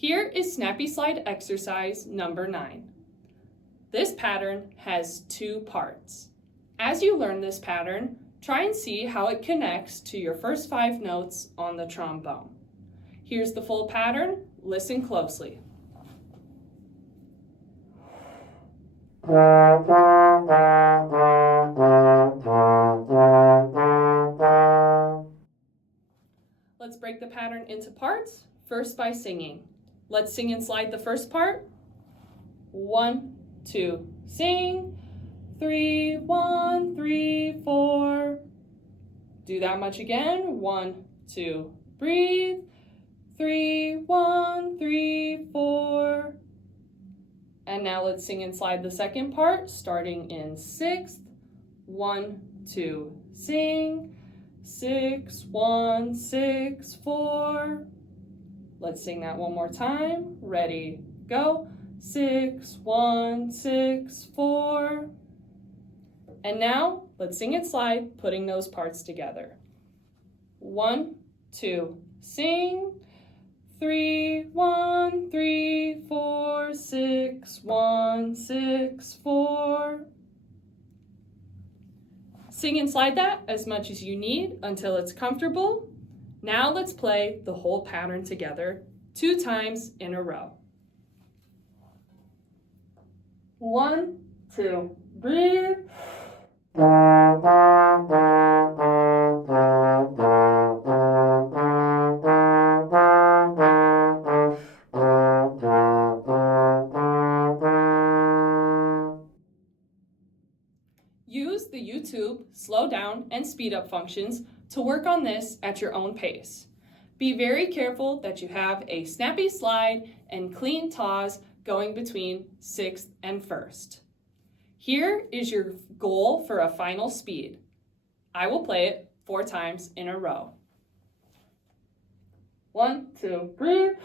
Here is Snappy Slide exercise number 9. This pattern has 2 parts. As you learn this pattern, try and see how it connects to your first 5 notes on the trombone. Here's the full pattern. Listen closely. Let's break the pattern into parts, first by singing. Let's sing and slide the first part. 1, 2, sing. 3, 1, 3, 4. Do that much again. 1, 2, breathe. 3, 1, 3, 4. And now let's sing and slide the second part, starting in 6th. 1, 2, sing. 6, 1, 6, 4. Let's sing that one more time. Ready, go. 6, 1, 6, 4. And now let's sing and slide, putting those parts together. 1, 2, sing. 3, 1, 3, 4, 6, 1, 6, 4. Sing and slide that as much as you need until it's comfortable. Now let's play the whole pattern together 2 times in a row. 1, 2, breathe. Use the YouTube slow down and speed up functions to work on this at your own pace. Be very careful that you have a snappy slide and clean taws going between 6th and 1st. Here is your goal for a final speed. I will play it 4 times in a row. 1, 2, breathe.